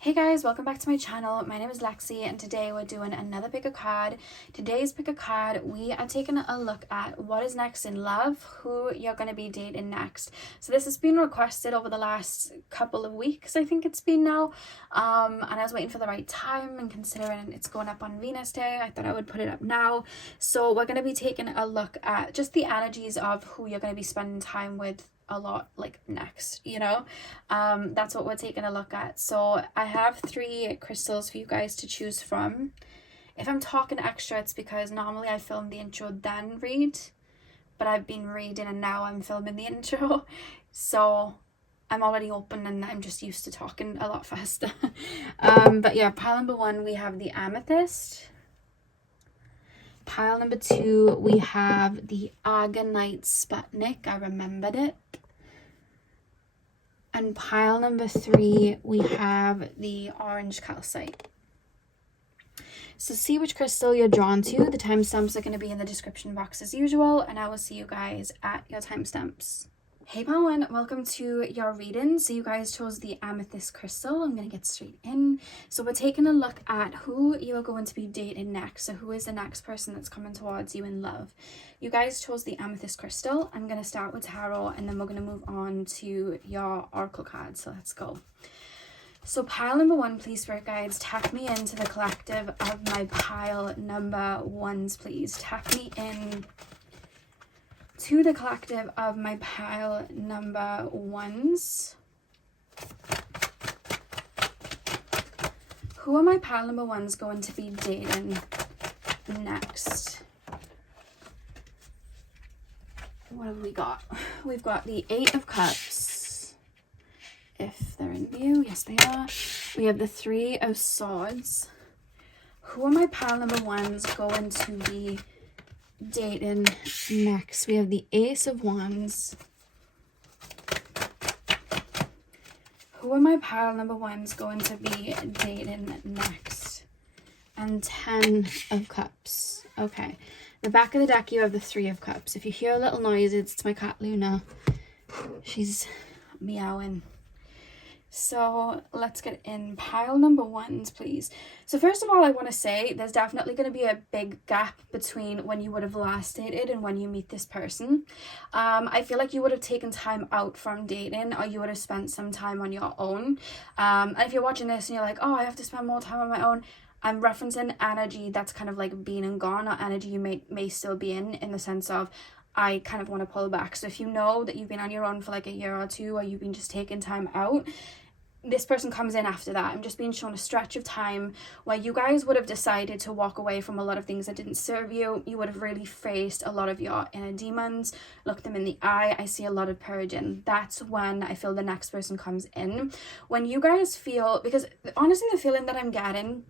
Hey guys, welcome back to my channel. My name is Lexi and today we're doing another pick a card. Today's pick a card, we are taking a look at what is next in love, who you're going to be dating next. So this has been requested over the last couple of weeks, I think it's been now. And I was waiting for the right time, and considering it's going up on Venus Day, I thought I would put it up now. So we're going to be taking a look at just the energies of who you're going to be spending time with a lot, like next, that's what we're taking a look at. So I have 3 crystals for you guys to choose from. If I'm talking extra, it's because normally I film the intro then read, but I've been reading and now I'm filming the intro, so I'm already open and I'm just used to talking a lot faster. But yeah, pile number 1 we have the amethyst. Pile number 2 we have the Argonite Sputnik, I remembered it. And pile number 3 we have the orange calcite. So see which crystal you're drawn to. The timestamps are going to be in the description box as usual, and I will see you guys at your timestamps. Hey Bowen, welcome to your reading. So you guys chose the amethyst crystal. I'm going to get straight in. So we're taking a look at who you are going to be dating next. So who is the next person that's coming towards you in love? You guys chose the amethyst crystal. I'm going to start with tarot and then we're going to move on to your oracle cards. So let's go. So pile number 1, please, spirit guides, tap me into the collective of my pile number 1s, please. Tap me in to the collective of my pile number 1s. Who are my pile number 1s going to be dating next? What have we got? We've got the 8 of Cups, if they're in view. Yes, they are. We have the 3 of Swords. Who are my pile number 1s going to be dating next? We have the Ace of Wands. Who are my pile number 1s going to be dating next? And 10 of Cups. Okay, the back of the deck you have the 3 of Cups. If you hear a little noise, it's my cat Luna. She's meowing. So let's get in pile number 1s, please. So first of all, I want to say there's definitely going to be a big gap between when you would have last dated and when you meet this person. I feel like you would have taken time out from dating, or you would have spent some time on your own. And if you're watching this and you're like, oh, I have to spend more time on my own, I'm referencing energy that's kind of like been and gone, or energy you may still be in the sense of I kind of want to pull back. So if you know that you've been on your own for like a year or 2, or you've been just taking time out, this person comes in after that. I'm just being shown a stretch of time where you guys would have decided to walk away from a lot of things that didn't serve you. You would have really faced a lot of your inner demons, looked them in the eye. I see a lot of purging. That's when I feel the next person comes in. When you guys feel, because honestly the feeling that I'm getting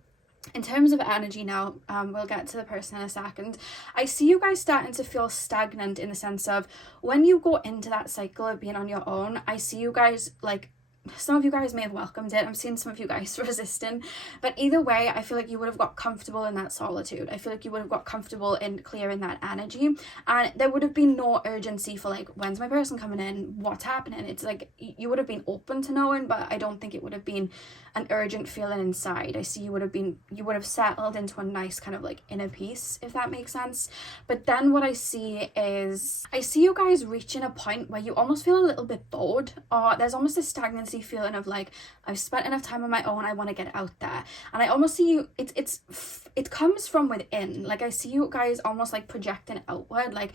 in terms of energy now, we'll get to the person in a second, I see you guys starting to feel stagnant in the sense of when you go into that cycle of being on your own, I see you guys like, some of you guys may have welcomed it. I'm seeing some of you guys resisting, but either way, I feel like you would have got comfortable in that solitude. I feel like you would have got comfortable in clearing that energy, and there would have been no urgency for like, when's my person coming in, what's happening. It's like you would have been open to knowing, but I don't think it would have been an urgent feeling inside. I see you would have settled into a nice kind of like inner peace, if that makes sense. But then what I see is, I see you guys reaching a point where you almost feel a little bit bored, or there's almost a stagnancy feeling of like, I've spent enough time on my own, I want to get out there. And I almost see you, it comes from within. Like I see you guys almost like projecting outward, like,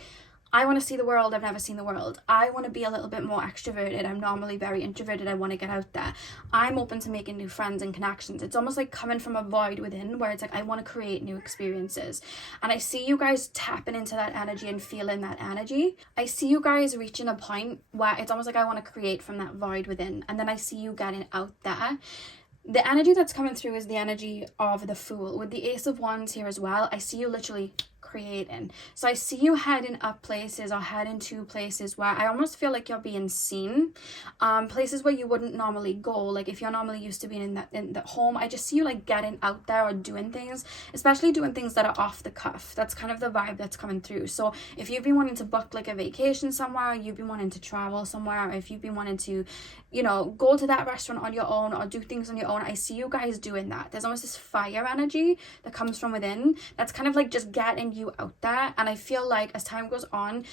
I want to see the world, I've never seen the world. I want to be a little bit more extroverted. I'm normally very introverted. I want to get out there. I'm open to making new friends and connections. It's almost like coming from a void within where it's like, I want to create new experiences. And I see you guys tapping into that energy and feeling that energy. I see you guys reaching a point where it's almost like I want to create from that void within. And then I see you getting out there. The energy that's coming through is the energy of the Fool. With the Ace of Wands here as well, I see you literally creating. So I see you heading up places or heading to places where I almost feel like you're being seen, places where you wouldn't normally go. Like if you're normally used to being in the home, I just see you like getting out there or doing things, especially doing things that are off the cuff. That's kind of the vibe that's coming through. So if you've been wanting to book like a vacation somewhere, or you've been wanting to travel somewhere, or if you've been wanting to, you know, go to that restaurant on your own or do things on your own, I see you guys doing that. There's almost this fire energy that comes from within that's kind of like just getting you out there. And I feel like as time goes on,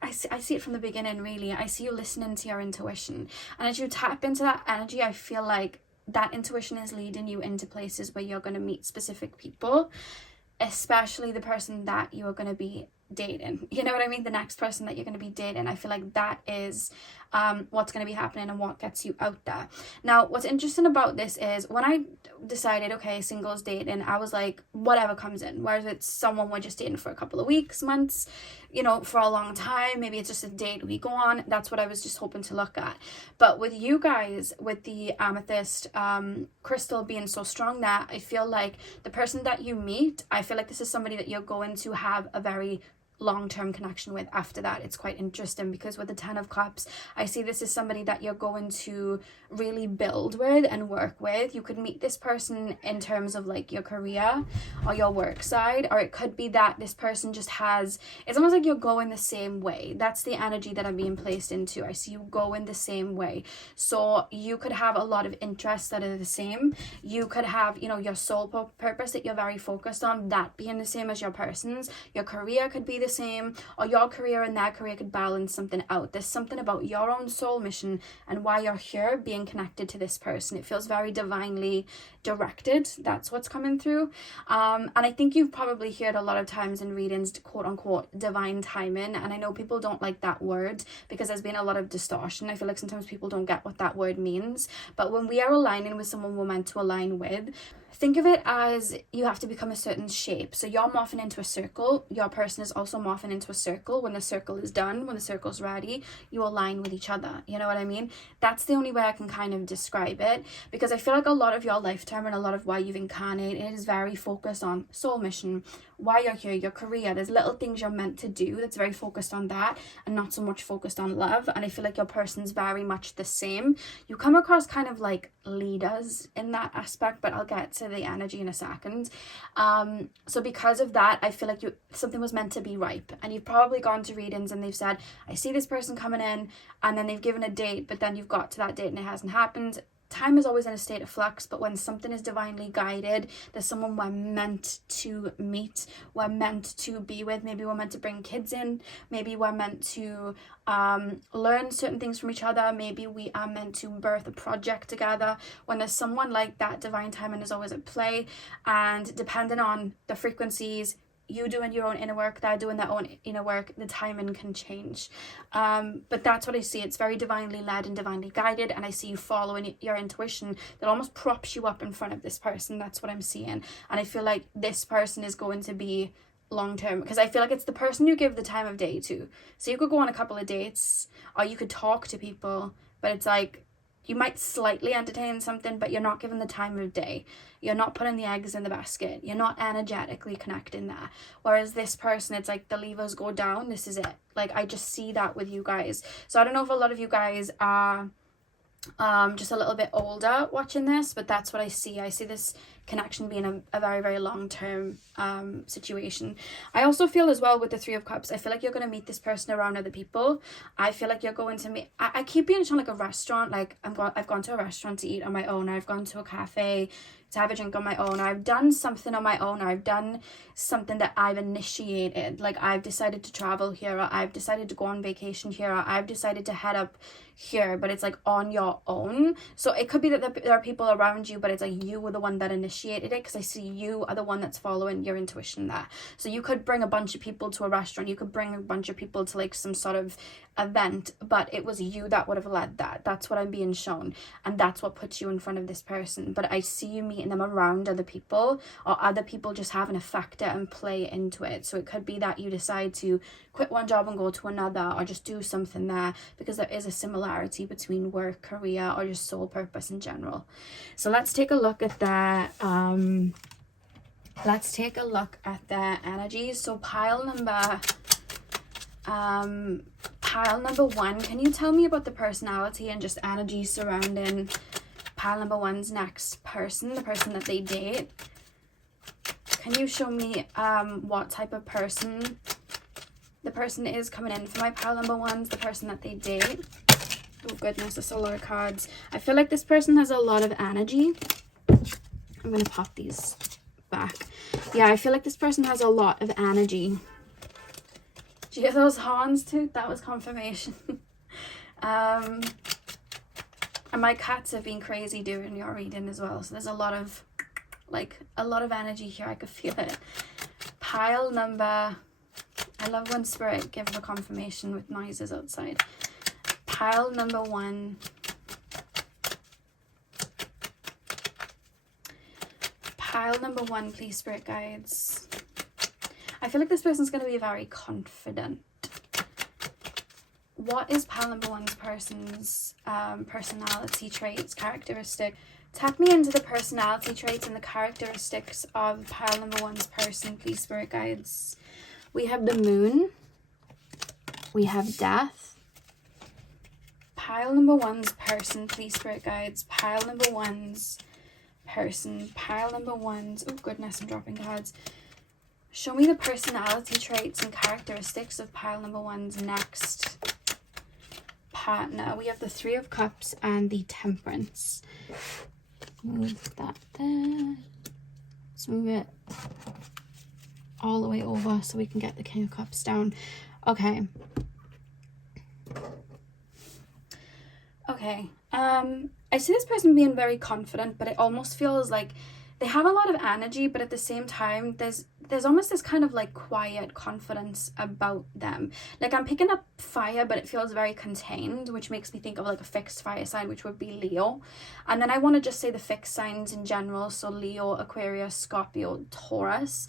I see it from the beginning, really. I see you listening to your intuition, and as you tap into that energy, I feel like that intuition is leading you into places where you're going to meet specific people, especially the person that you are going to be dating. You know what I mean? The next person that you're going to be dating. I feel like that is what's going to be happening and what gets you out there. Now, what's interesting about this is when I decided, okay, singles dating, I was like, whatever comes in. Whereas it's someone we're just dating for a couple of weeks, months, you know, for a long time. Maybe it's just a date we go on. That's what I was just hoping to look at. But with you guys, with the amethyst crystal being so strong, that I feel like the person that you meet, I feel like this is somebody that you're going to have a very long-term connection with after that. It's quite interesting because with the 10 of Cups, I see this is somebody that you're going to really build with and work with. You could meet this person in terms of like your career or your work side, or it could be that this person just has, it's almost like you're going the same way. That's the energy that I'm being placed into. I see you going the same way. So you could have a lot of interests that are the same. You could have, you know, your soul purpose that you're very focused on, that being the same as your person's. Your career could be the same, or your career and their career could balance something out. There's something about your own soul mission and why you're here being connected to this person. It feels very divinely directed. That's what's coming through. And I think you've probably heard a lot of times in readings, quote unquote, divine timing. And I know people don't like that word because there's been a lot of distortion. I feel like sometimes people don't get what that word means. But when we are aligning with someone we're meant to align with, think of it as you have to become a certain shape. So you're morphing into a circle. Your person is also morphing into a circle. When the circle is done, when the circle's ready, you align with each other. You know what I mean? That's the only way I can kind of describe it, because I feel like a lot of your lifetime and a lot of why you've incarnated is very focused on soul mission, why you're here, your career. There's little things you're meant to do that's very focused on that and not so much focused on love. And I feel like your person's very much the same. You come across kind of like leaders in that aspect, but I'll get to the energy in a second. So because of that, I feel like something was meant to be ripe, and you've probably gone to readings and they've said, I see this person coming in, and then they've given a date, but then you've got to that date and it hasn't happened. Time is always in a state of flux, but when something is divinely guided, there's someone we're meant to meet, we're meant to be with. Maybe we're meant to bring kids in, maybe we're meant to learn certain things from each other, maybe we are meant to birth a project together. When there's someone like that, divine timing is always at play, and depending on the frequencies, you doing your own inner work, they're doing their own inner work, the timing can change. But that's what I see. It's very divinely led and divinely guided, and I see you following your intuition that almost props you up in front of this person. That's what I'm seeing. And I feel like this person is going to be long term, because I feel like it's the person you give the time of day to. So you could go on a couple of dates, or you could talk to people, but it's like you might slightly entertain something, but you're not given the time of day. You're not putting the eggs in the basket. You're not energetically connecting there. Whereas this person, it's like the levers go down. This is it. Like, I just see that with you guys. So I don't know if a lot of you guys are just a little bit older watching this, but that's what I see. I see this connection being a very, very long-term situation. I also feel as well with the 3 of Cups, I feel like you're going to meet this person around other people. I feel like you're going to meet, I keep being shown like a restaurant, like I've gone to a restaurant to eat on my own, I've gone to a cafe to have a drink on my own, I've done something on my own, or I've done something that I've initiated, like I've decided to travel here, or I've decided to go on vacation here, or I've decided to head up here, but it's like on your own. So it could be that there are people around you, but it's like you were the one that initiated it, because I see you are the one that's following your intuition there. So you could bring a bunch of people to a restaurant, you could bring a bunch of people to like some sort of event, but it was you that would have led that. That's what I'm being shown, and that's what puts you in front of this person. But I see you meeting them around other people, or other people just having a factor and play into it. So it could be that you decide to quit one job and go to another, or just do something there, because there is a similarity between work, career, or just soul purpose in general. So let's take a look at that Let's take a look at their energies. So pile number one, can you tell me about the personality and just energy surrounding pile number one's next person, the person that they date? Can you show me what type of person the person is coming in for my pile number ones, the person that they date? Oh goodness, there's a lot of cards. I feel like this person has a lot of energy. I'm going to pop these back. Yeah, I feel like this person has a lot of energy. Do you hear those horns too? That was confirmation. And my cats have been crazy during your reading as well. So there's a lot of energy here. I could feel it. Pile number, I love when spirit gives a confirmation with noises outside. Pile number one. Pile number one, please, spirit guides. I feel like this person's going to be very confident. What is pile number one's person's personality traits, characteristic? Tap me into the personality traits and the characteristics of pile number one's person, please, spirit guides. We have the moon. We have death. Pile number one's person, please, spirit guides. Pile number one's person. Pile number one's, oh goodness, I'm dropping cards. Show me the personality traits and characteristics of pile number one's next partner. We have the Three of Cups and the Temperance. Move that there. Let's move it all the way over so we can get the King of Cups down. Okay. Okay. I see this person being very confident, but it almost feels like they have a lot of energy, but at the same time, there's almost this kind of like quiet confidence about them. Like I'm picking up fire, but it feels very contained, which makes me think of like a fixed fire sign, which would be Leo. And then I want to just say the fixed signs in general. So Leo, Aquarius, Scorpio, Taurus.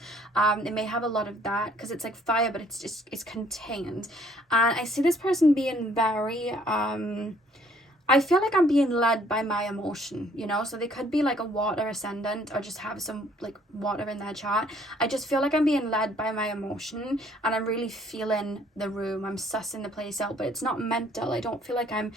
They may have a lot of that because it's like fire, but it's contained. And I see this person being very, I feel like I'm being led by my emotion, you know, so they could be like a water ascendant or just have some like water in their chart. I just feel like I'm being led by my emotion and I'm really feeling the room. I'm sussing the place out, but it's not mental. I don't feel like I'm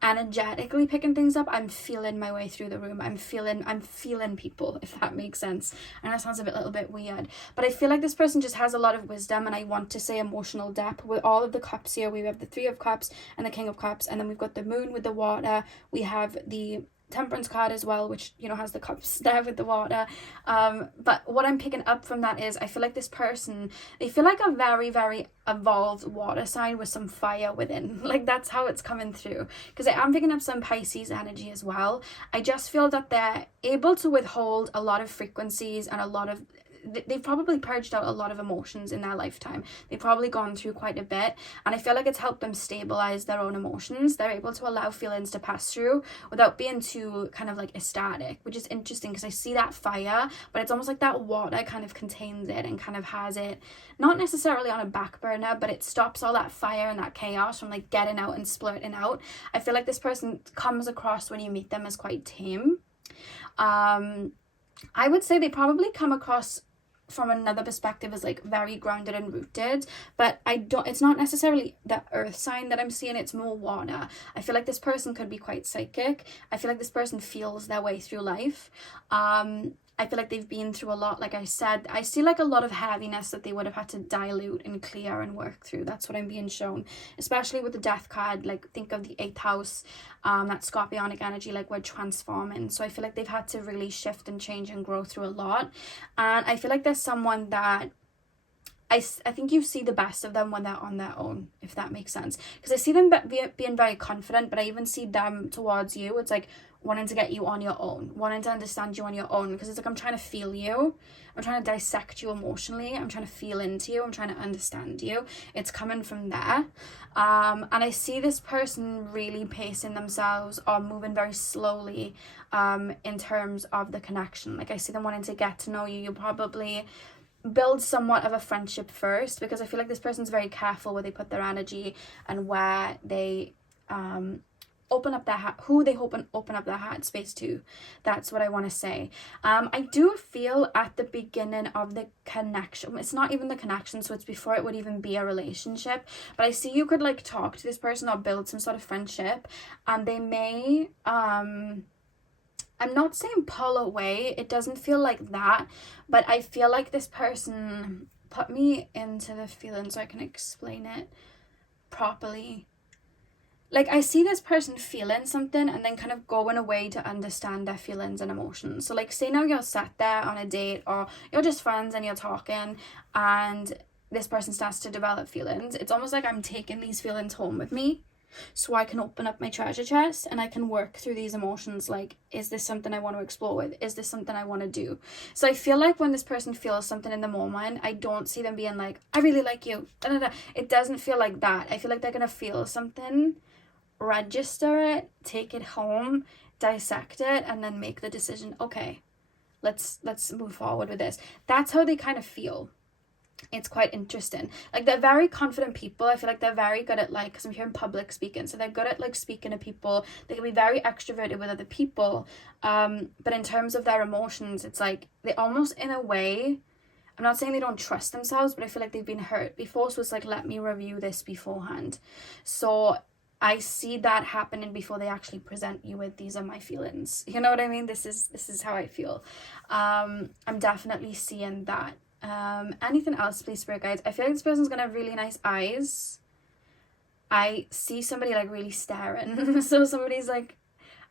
energetically picking things up. I'm feeling my way through the room. I'm feeling people, if that makes sense. And that sounds a little bit weird, but I feel like this person just has a lot of wisdom, and I want to say emotional depth. With all of the cups here, we have the Three of Cups and the King of Cups, and then we've got the moon with the water. We have the Temperance card as well, which, you know, has the cups there with the water. But what I'm picking up from that is I feel like this person, they feel like a very, very evolved water sign with some fire within. Like that's how it's coming through, because I am picking up some Pisces energy as well. I just feel that they're able to withhold a lot of frequencies and a lot of, they've probably purged out a lot of emotions in their lifetime. They've probably gone through quite a bit, and I feel like it's helped them stabilize their own emotions. They're able to allow feelings to pass through without being too kind of like ecstatic, which is interesting because I see that fire, but it's almost like that water kind of contains it and kind of has it not necessarily on a back burner, but it stops all that fire and that chaos from like getting out and splurting out. I feel like this person comes across when you meet them as quite tame. I would say they probably come across from another perspective as like very grounded and rooted, but it's not necessarily the earth sign that I'm seeing, it's more water. I feel like this person could be quite psychic. I feel like this person feels their way through life. I feel like they've been through a lot. Like I said, I see like a lot of heaviness that they would have had to dilute and clear and work through. That's what I'm being shown, especially with the death card. Like think of the 8th house, that scorpionic energy, like we're transforming. So I feel like they've had to really shift and change and grow through a lot. And I feel like there's someone that I think you see the best of them when they're on their own, if that makes sense. Because I see them being very confident, but I even see them towards you. It's like wanting to get you on your own, wanting to understand you on your own. Because it's like, I'm trying to feel you. I'm trying to dissect you emotionally. I'm trying to feel into you. I'm trying to understand you. It's coming from there. And I see this person really pacing themselves or moving very slowly in terms of the connection. Like I see them wanting to get to know you. You'll probably build somewhat of a friendship first, because I feel like this person's very careful where they put their energy and where they open up their heart, who they hope and open up their heart space to. That's what I want to say. I do feel at the beginning of the connection, it's not even the connection, so it's before it would even be a relationship, but I see you could like talk to this person or build some sort of friendship, and they may I'm not saying pull away, it doesn't feel like that, but I feel like this person, put me into the feeling so I can explain it properly. Like, I see this person feeling something and then kind of going away to understand their feelings and emotions. So, like, say now you're sat there on a date or you're just friends and you're talking and this person starts to develop feelings. It's almost like I'm taking these feelings home with me so I can open up my treasure chest and I can work through these emotions. Like, is this something I want to explore with? Is this something I want to do? So I feel like when this person feels something in the moment, I don't see them being like, I really like you. Da, da, da. It doesn't feel like that. I feel like they're going to feel something, register it, take it home, dissect it, and then make the decision, okay, let's move forward with this. That's how they kind of feel. It's quite interesting. Like, they're very confident people. I feel like they're very good at, like, because I'm hearing public speaking, so they're good at like speaking to people. They can be very extroverted with other people, but in terms of their emotions, it's like they almost, in a way, I'm not saying they don't trust themselves, but I feel like they've been hurt before, so it's like, let me review this beforehand. So I see that happening before they actually present you with, these are my feelings. You know what I mean? This is how I feel. I'm definitely seeing that. Anything else, please, spirit guides? I feel like this person's gonna have really nice eyes. I see somebody like really staring. So somebody's like,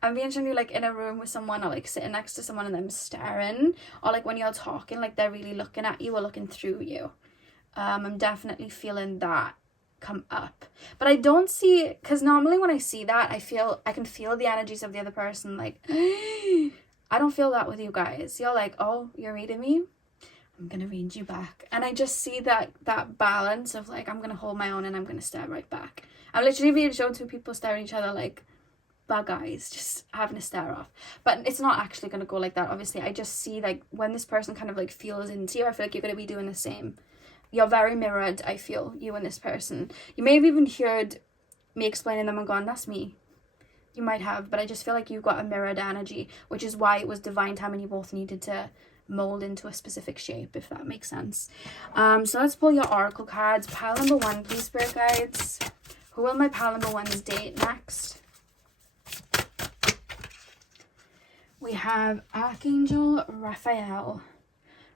I'm being shown you like in a room with someone or like sitting next to someone and them staring, or like when you're talking, like they're really looking at you or looking through you. I'm definitely feeling that come up, but I don't see, because normally when I see that, I can feel the energies of the other person. Like, I don't feel that with you guys. You're like, oh, you're reading me, I'm gonna read you back, and I just see that balance of like, I'm gonna hold my own and I'm gonna stare right back. I'm literally being shown two people staring at each other like bug eyes, just having a stare off, but it's not actually gonna go like that, obviously. I just see like when this person kind of like feels into you, I feel like you're gonna be doing the same. You're very mirrored, I feel, you and this person. You may have even heard me explaining them and gone, that's me. You might have, but I just feel like you've got a mirrored energy, which is why it was divine timing. You both needed to mold into a specific shape, if that makes sense. So let's pull your oracle cards. Pile number 1, please, spirit guides. Who will my pile number 1's date next? We have Archangel Raphael.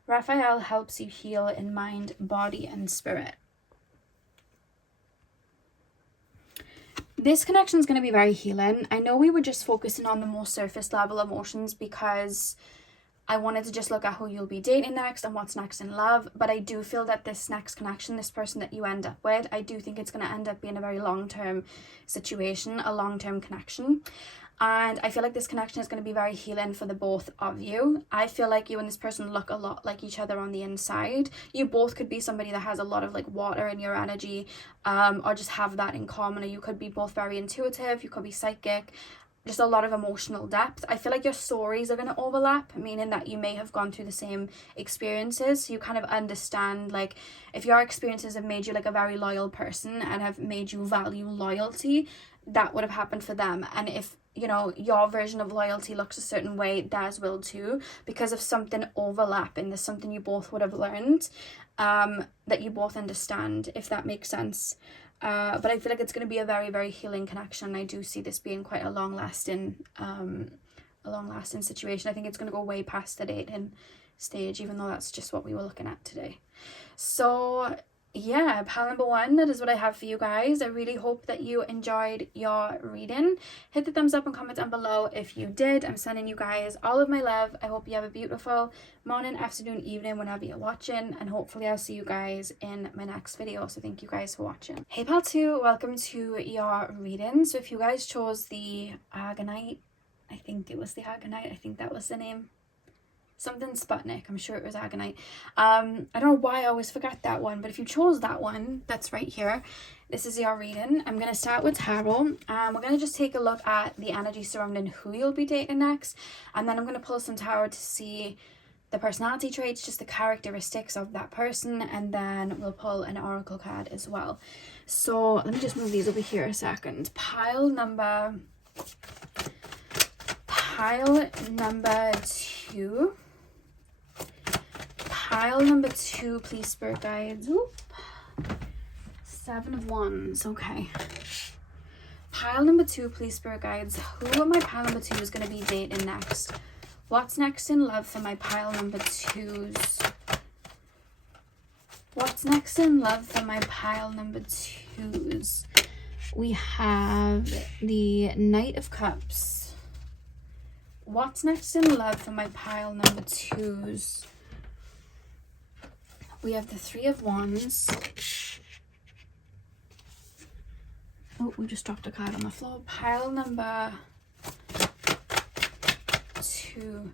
Raphael helps you heal in mind, body, and spirit. This connection is going to be very healing. I know we were just focusing on the more surface level emotions because I wanted to just look at who you'll be dating next and what's next in love, but I do feel that this next connection, this person that you end up with, I do think it's going to end up being a very long-term situation, a long-term connection. And I feel like this connection is going to be very healing for the both of you. I feel like you and this person look a lot like each other on the inside. You both could be somebody that has a lot of like water in your energy, or just have that in common. Or you could be both very intuitive, you could be psychic, just a lot of emotional depth. I feel like your stories are going to overlap, meaning that you may have gone through the same experiences. So you kind of understand, like, if your experiences have made you like a very loyal person and have made you value loyalty, that would have happened for them. And if, you know, your version of loyalty looks a certain way, theirs will too, because of something overlapping. There's something you both would have learned, that you both understand, if that makes sense. But I feel like it's going to be a very, very healing connection. I do see this being quite a long-lasting situation. I think it's going to go way past the dating stage, even though that's just what we were looking at today. So yeah, pile number 1, that is what I have for you guys. I really hope that you enjoyed your reading. Hit the thumbs up and comment down below if you did. I'm sending you guys all of my love. I hope you have a beautiful morning, afternoon, evening, whenever you're watching, and hopefully I'll see you guys in my next video. So thank you guys for watching. Hey pal 2, welcome to your reading. So if you guys chose the Argonite, I think it was the Argonite, I think that was the name. Something Sputnik, I'm sure it was Argonite. I don't know why I always forget that one, but if you chose that one, that's right here. This is your reading. I'm going to start with tarot. We're going to just take a look at the energy surrounding who you'll be dating next. And then I'm going to pull some tarot to see the personality traits, just the characteristics of that person. And then we'll pull an oracle card as well. So let me just move these over here a second. Pile number Pile number 2. Pile number 2, please, Spirit Guides. Oop. 7 of Wands. Okay. Pile number 2, please, Spirit Guides. Who am my pile number 2 is going to be dating next? What's next in love for my pile number 2s? What's next in love for my pile number 2s? We have the Knight of Cups. What's next in love for my pile number 2s? We have the 3 of Wands. Oh, we just dropped a card on the floor. Pile number 2.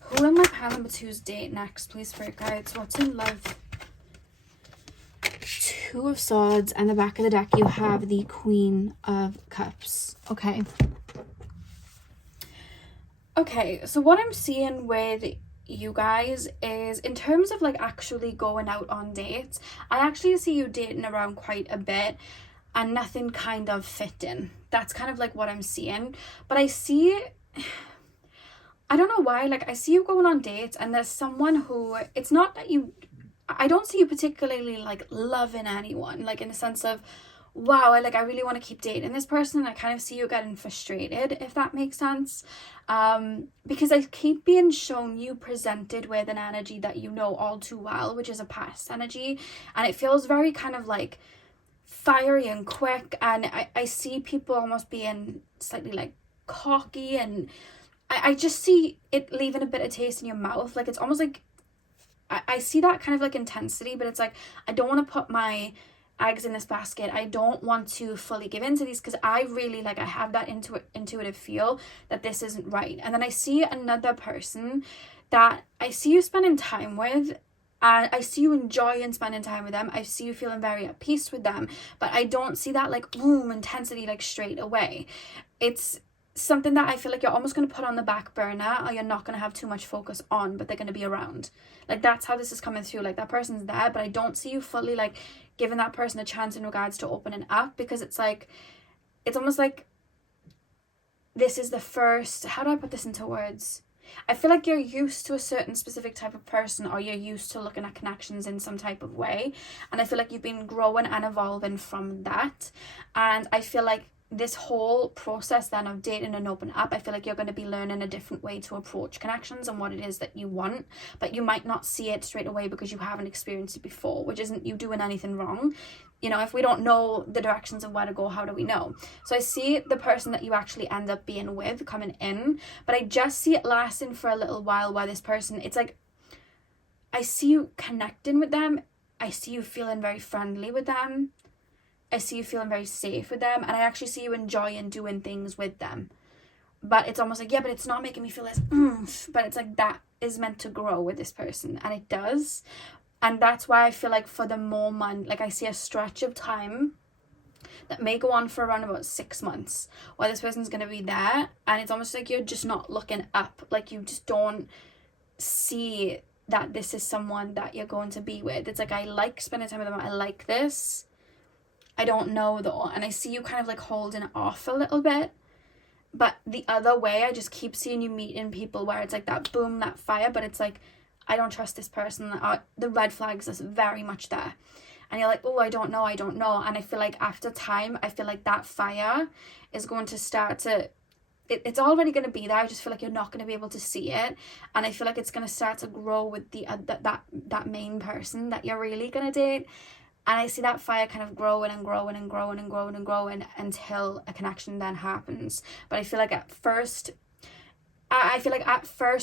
Who in my pile number 2's date next, please, Spirit Guides? What's in love? 2 of Swords, and the back of the deck you have the Queen of Cups. Okay. Okay, so what I'm seeing with you guys is, in terms of like actually going out on dates, I actually see you dating around quite a bit and nothing kind of fitting. That's kind of like what I'm seeing. But I see, I don't know why, like I see you going on dates and there's someone who, it's not that you, I don't see you particularly like loving anyone, like in the sense of, wow, I really want to keep dating this person. I kind of see you getting frustrated, if that makes sense. Because I keep being shown you presented with an energy that you know all too well, which is a past energy. And it feels very kind of like fiery and quick. And I see people almost being slightly like cocky. And I just see it leaving a bitter taste in your mouth. Like it's almost like, I see that kind of like intensity, but it's like, I don't want to put my eggs in this basket. I don't want to fully give into these because I really like, I have that intuitive feel that this isn't right. And then I see another person that I see you spending time with, and I see you enjoying spending time with them. I see you feeling very at peace with them, but I don't see that like boom intensity like straight away. It's something that I feel like you're almost going to put on the back burner, or you're not going to have too much focus on, but they're going to be around. Like that's how this is coming through. Like that person's there, but I don't see you fully like giving that person a chance in regards to opening up, because it's like, it's almost like this is the first, how do I put this into words? I feel like you're used to a certain specific type of person, or you're used to looking at connections in some type of way, and I feel like you've been growing and evolving from that. And I feel like this whole process then of dating and open up, I feel like you're going to be learning a different way to approach connections and what it is that you want, but you might not see it straight away because you haven't experienced it before, which isn't you doing anything wrong. You know, if we don't know the directions of where to go, how do we know? So I see the person that you actually end up being with coming in, but I just see it lasting for a little while, where this person, it's like, I see you connecting with them. I see you feeling very friendly with them. I see you feeling very safe with them, and I actually see you enjoying doing things with them. But it's almost like, yeah, but it's not making me feel this but it's like that is meant to grow with this person, and it does. And that's why I feel like for the moment, like I see a stretch of time that may go on for around about 6 months, where this person's going to be there, and it's almost like you're just not looking up, like you just don't see that this is someone that you're going to be with. It's like, I like spending time with them, I like this, I don't know though. And I see you kind of like holding it off a little bit. But the other way, I just keep seeing you meeting people where it's like that boom, that fire, but it's like, I don't trust this person. The red flags is very much there. And you're like, oh, I don't know. And I feel like after time, I feel like that fire is going to start to, it's already going to be there. I just feel like you're not going to be able to see it. And I feel like it's going to start to grow with the that main person that you're really going to date. And I see that fire kind of growing and growing and growing and growing and growing until a connection then happens. But I feel like at first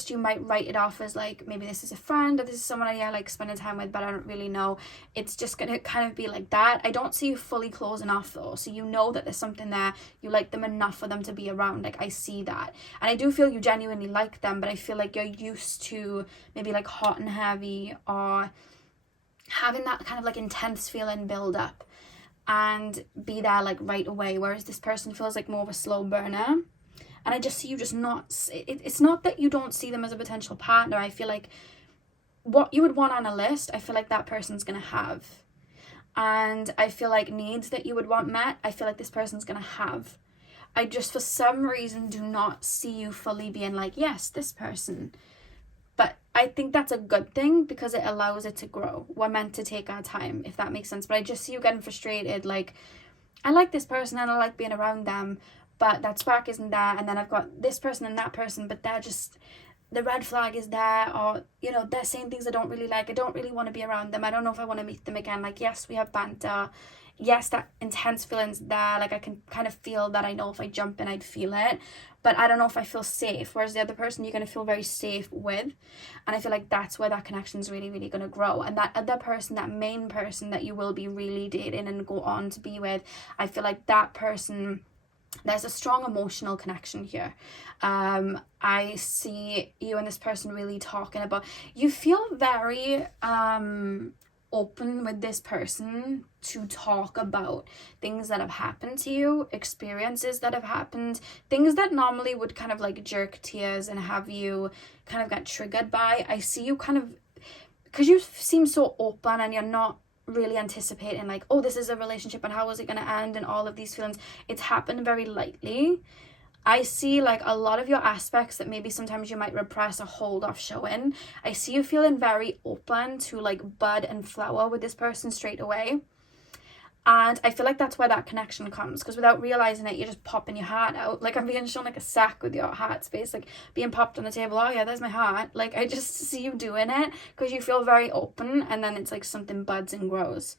you might write it off as like, maybe this is a friend, or this is someone I like spending time with, but I don't really know. It's just going to kind of be like that. I don't see you fully closing off though. So you know that there's something there. You like them enough for them to be around. Like I see that. And I do feel you genuinely like them, but I feel like you're used to maybe like hot and heavy, or having that kind of like intense feeling build up and be there like right away, whereas this person feels like more of a slow burner. And I just see you just not, it's not that you don't see them as a potential partner. I feel like what you would want on a list, I feel like that person's going to have. And I feel like needs that you would want met, I feel like this person's going to have. I just, for some reason, do not see you fully being like, yes, this person. But I think that's a good thing because it allows it to grow. We're meant to take our time, if that makes sense. But I just see you getting frustrated. Like, I like this person and I like being around them, but that spark isn't there. And then I've got this person and that person, but they're just, the red flag is there, or, you know, they're saying things I don't really like. I don't really want to be around them. I don't know if I want to meet them again. Like, yes, we have banter. Yes, that intense feeling's there. Like, I can kind of feel that. I know if I jump in, I'd feel it. But I don't know if I feel safe. Whereas the other person, you're going to feel very safe with. And I feel like that's where that connection is really, really going to grow. And that other person, that main person that you will be really dating and go on to be with, I feel like that person, there's a strong emotional connection here. I see you and this person really talking about, you feel very open with this person to talk about things that have happened to you, experiences that have happened, things that normally would kind of like jerk tears and have you kind of get triggered by. I see you kind of, because you seem so open and you're not really anticipating like, oh, this is a relationship and how is it going to end and all of these feelings. It's happened very lightly. I see like a lot of your aspects that maybe sometimes you might repress or hold off showing. I see you feeling very open to like bud and flower with this person straight away. And I feel like that's where that connection comes, because without realizing it, you're just popping your heart out. Like, I'm being shown like a sack with your heart space, like being popped on the table. Oh yeah, there's my heart. Like, I just see you doing it because you feel very open, and then it's like something buds and grows.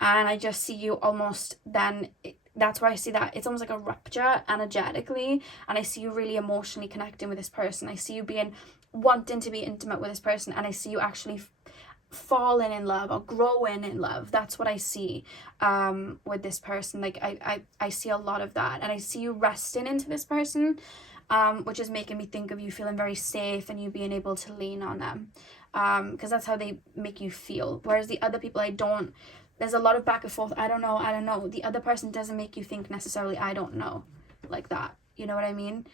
And I just see you almost then, that's where I see that it's almost like a rupture energetically, and I see you really emotionally connecting with this person. I see you being wanting to be intimate with this person, and I see you actually falling in love or growing in love. That's what I see with this person. Like, I see a lot of that, and I see you resting into this person, which is making me think of you feeling very safe and you being able to lean on them, because that's how they make you feel. Whereas the other people, there's a lot of back and forth. I don't know. The other person doesn't make you think necessarily, I don't know, like that. You know what I mean?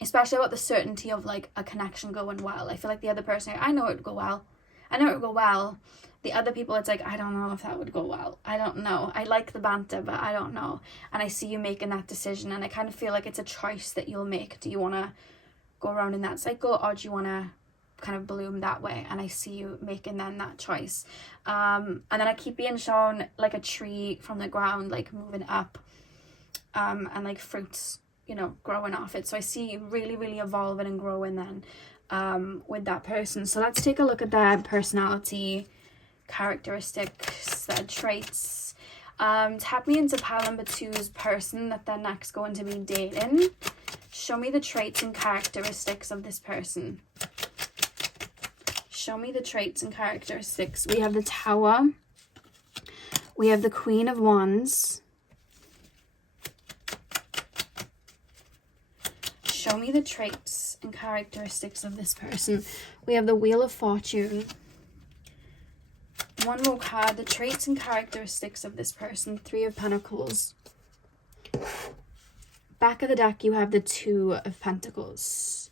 Especially about the certainty of like a connection going well. I feel like the other person, I know it would go well. The other people, it's like, I don't know if that would go well. I don't know. I like the banter, but I don't know. And I see you making that decision, and I kind of feel like it's a choice that you'll make. Do you want to go around in that cycle, or do you want to kind of bloom that way? And I see you making then that choice. And then I keep being shown like a tree from the ground, like moving up, and like fruits, you know, growing off it. So I see you really, really evolving and growing then with that person. So let's take a look at their personality characteristics, their traits. Tap me into pile number 2's person that they're next going to be dating. Show me the traits and characteristics of this person. Show me the traits and characteristics. We have the Tower. We have the Queen of Wands. Show me the traits and characteristics of this person. We have the Wheel of Fortune. One more card. The traits and characteristics of this person. 3 of Pentacles. Back of the deck, you have the 2 of Pentacles.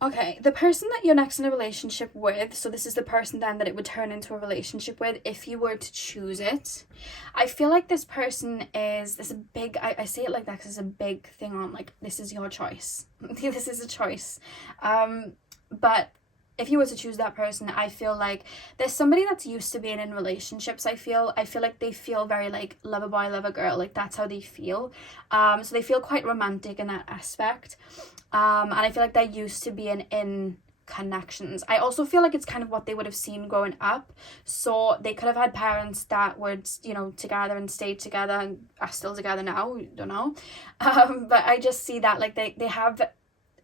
Okay, the person that you're next in a relationship with, so this is the person then that it would turn into a relationship with if you were to choose it. I feel like this person is, there's a big, I say it like that because it's a big thing on, like, this is your choice. This is a choice. But if you were to choose that person, I feel like there's somebody that's used to being in relationships. I feel like they feel very like lover boy, lover girl, like that's how they feel. So they feel quite romantic in that aspect. And I feel like they're used to being in connections. I also feel like it's kind of what they would have seen growing up. So they could have had parents that would, you know, together and stayed together and are still together now. Don't know. But I just see that like they have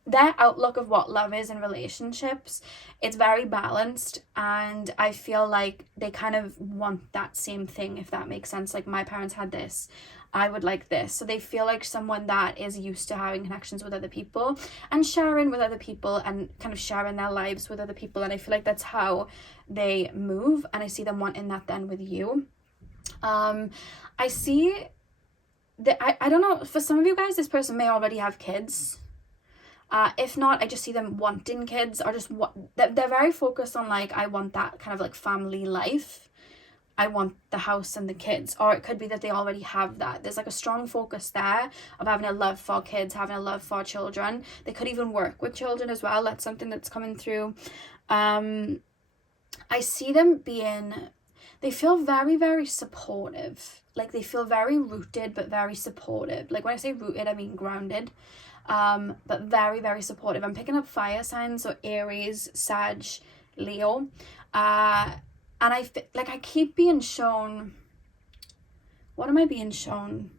their outlook of what love is in relationships. It's very balanced, and I feel like they kind of want that same thing, if that makes sense. Like, my parents had this, I would like this. So they feel like someone that is used to having connections with other people and sharing with other people and kind of sharing their lives with other people. And I feel like that's how they move, and I see them wanting that then with you. I see that, I don't know, for some of you guys, this person may already have kids. If not, I just see them wanting kids, or just they're very focused on like, I want that kind of like family life. I want the house and the kids. Or it could be that they already have that. There's like a strong focus there of having a love for kids, having a love for children. They could even work with children as well. That's something that's coming through. I see them being, they feel very, very supportive. Like they feel very rooted, but very supportive. Like when I say rooted, I mean grounded. But very, very supportive. I'm picking up fire signs, so Aries, Sag, Leo. And I keep being shown, what am I being shown?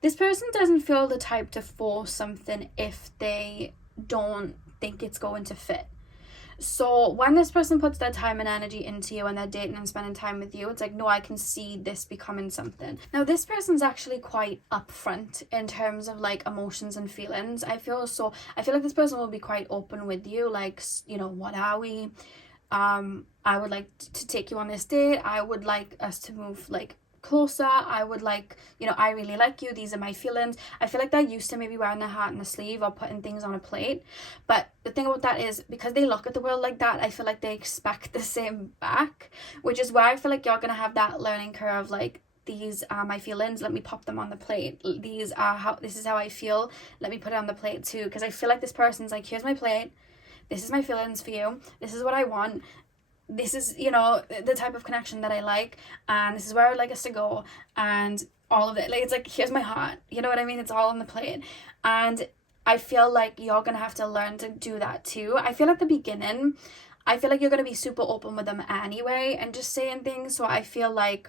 This person doesn't feel the type to force something if they don't think it's going to fit. So when this person puts their time and energy into you and they're dating and spending time with you, it's like, no, I can see this becoming something. Now, this person's actually quite upfront in terms of like emotions and feelings. I feel like this person will be quite open with you. Like, you know, what are we? I would like to take you on this date. I would like us to move like closer. I would like, you know, I really like you. These are my feelings. I feel like they're used to maybe wearing their heart on the sleeve or putting things on a plate. But the thing about that is, because they look at the world like that, I feel like they expect the same back, which is where I feel like you're going to have that learning curve. Like, these are my feelings, let me pop them on the plate. This is how I feel, let me put it on the plate too. Because I feel like this person's like, here's my plate. This is my feelings for you. This is what I want. This is, you know, the type of connection that I like. And this is where I would like us to go. And all of it. Like, it's like, here's my heart. You know what I mean? It's all on the plate. And I feel like you're going to have to learn to do that too. I feel at the beginning, I feel like you're going to be super open with them anyway. And just saying things. So I feel like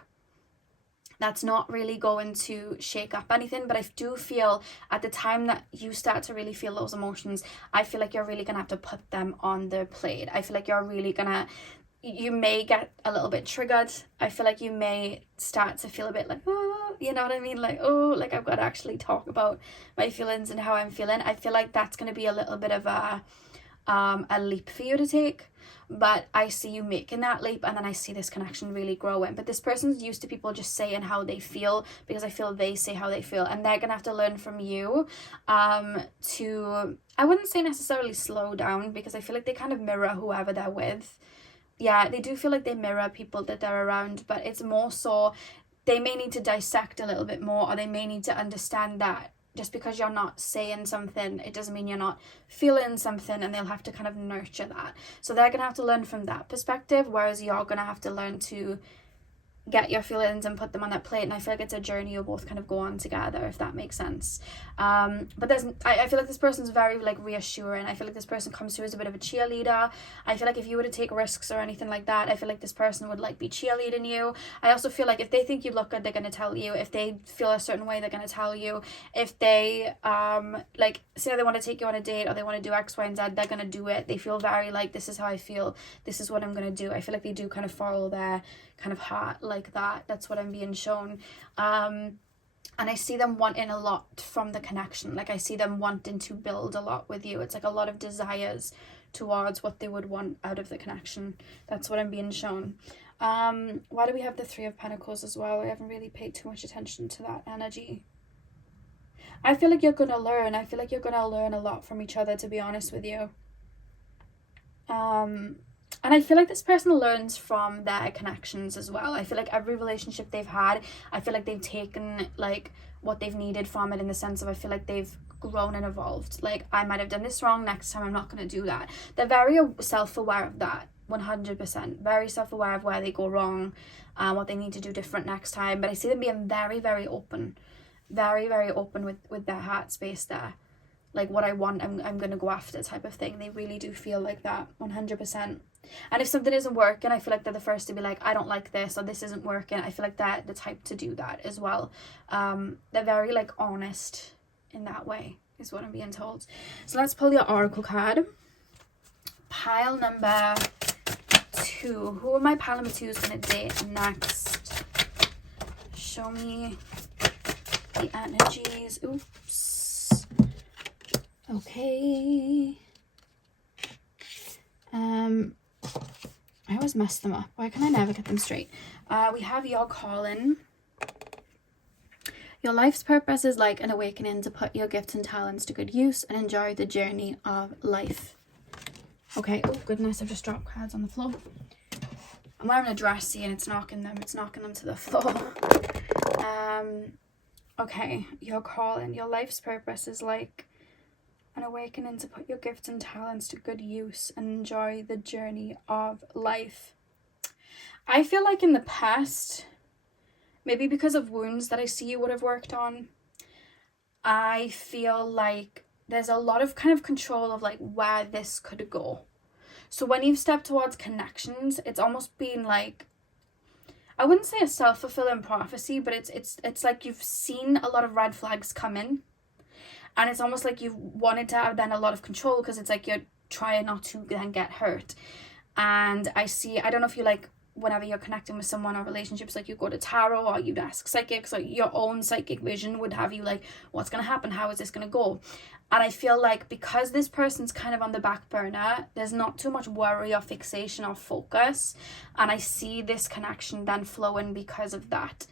that's not really going to shake up anything. But I do feel at the time that you start to really feel those emotions, I feel like you're really going to have to put them on the plate. I feel like you're really going to, you may get a little bit triggered. I feel like you may start to feel a bit like, oh, you know what I mean? Like, oh, like I've got to actually talk about my feelings and how I'm feeling. I feel like that's going to be a little bit of a leap for you to take. But I see you making that leap, and then I see this connection really growing. But this person's used to people just saying how they feel, because I feel they say how they feel, and they're gonna have to learn from you to, I wouldn't say necessarily slow down, because I feel like they kind of mirror whoever they're with. Yeah, they do feel like they mirror people that they're around, but it's more so they may need to dissect a little bit more, or they may need to understand that just because you're not saying something, it doesn't mean you're not feeling something, and they'll have to kind of nurture that. So they're going to have to learn from that perspective, whereas you're going to have to learn to get your feelings and put them on that plate. And I feel like it's a journey you'll both kind of go on together, if that makes sense. But I feel like this person's very like reassuring. I feel like this person comes through as a bit of a cheerleader. I feel like if you were to take risks or anything like that, I feel like this person would like be cheerleading you. I also feel like if they think you look good, they're going to tell you. If they feel a certain way, they're going to tell you. If they like say they want to take you on a date, or they want to do X, Y, and Z, they're going to do it. They feel very like, this is how I feel, this is what I'm going to do. I feel like they do kind of follow their kind of heart like that. That's what I'm being shown. And I see them wanting a lot from the connection. Like I see them wanting to build a lot with you. It's like a lot of desires towards what they would want out of the connection. That's what I'm being shown. Why do we have the Three of Pentacles as well? I haven't really paid too much attention to that energy. I feel like you're going to learn. I feel like you're going to learn a lot from each other, to be honest with you. And I feel like this person learns from their connections as well. I feel like every relationship they've had, I feel like they've taken like what they've needed from it, in the sense of, I feel like they've grown and evolved. Like, I might have done this wrong, next time I'm not going to do that. They're very self-aware of that, 100%. Very self-aware of where they go wrong, what they need to do different next time. But I see them being very, very open. Very, very open with their heart space there. Like, what I want, I'm going to go after type of thing. They really do feel like that, 100%. And if something isn't working, I feel like they're the first to be like, I don't like this, or this isn't working. I feel like they're the type to do that as well. They're very like honest in that way, is what I'm being told. So let's pull your oracle card. Pile number 2. Who am I pile number 2 is going to date next? Show me the energies. Oops. Okay. I always mess them up. Why can I never get them straight? We have your calling. Your life's purpose is like an awakening to put your gifts and talents to good use and enjoy the journey of life. Okay. Oh goodness, I've just dropped cards on the floor. I'm wearing a dress, see, and it's knocking them to the floor. Okay, your calling, your life's purpose is like an awakening to put your gifts and talents to good use and enjoy the journey of life. I feel like in the past, maybe because of wounds that I see you would have worked on, I feel like there's a lot of kind of control of like where this could go. So when you've stepped towards connections, it's almost been like, I wouldn't say a self-fulfilling prophecy, but it's like you've seen a lot of red flags come in, and it's almost like you've wanted to have then a lot of control, because it's like you're trying not to then get hurt. And I don't know if you like, whenever you're connecting with someone or relationships, like you go to tarot or you'd ask psychics, like your own psychic vision would have you like, what's going to happen? How is this going to go? And I feel like because this person's kind of on the back burner, there's not too much worry or fixation or focus. And I see this connection then flowing because of that.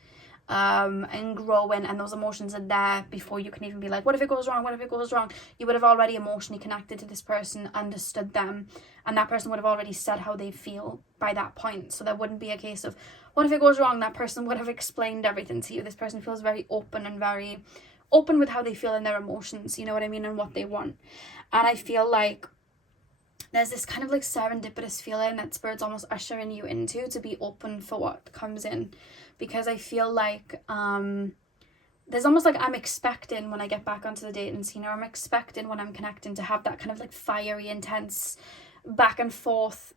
And growing, and those emotions are there before you can even be like, what if it goes wrong? What if it goes wrong? You would have already emotionally connected to this person, understood them, and that person would have already said how they feel by that point. So there wouldn't be a case of, what if it goes wrong? That person would have explained everything to you. This person feels very open and very open with how they feel in their emotions, you know what I mean, and what they want. And I feel like there's this kind of like serendipitous feeling that Spirit's almost ushering you into, to be open for what comes in. Because I feel like there's almost like I'm expecting when I get back onto the dating scene, or I'm expecting when I'm connecting, to have that kind of like fiery, intense, back and forth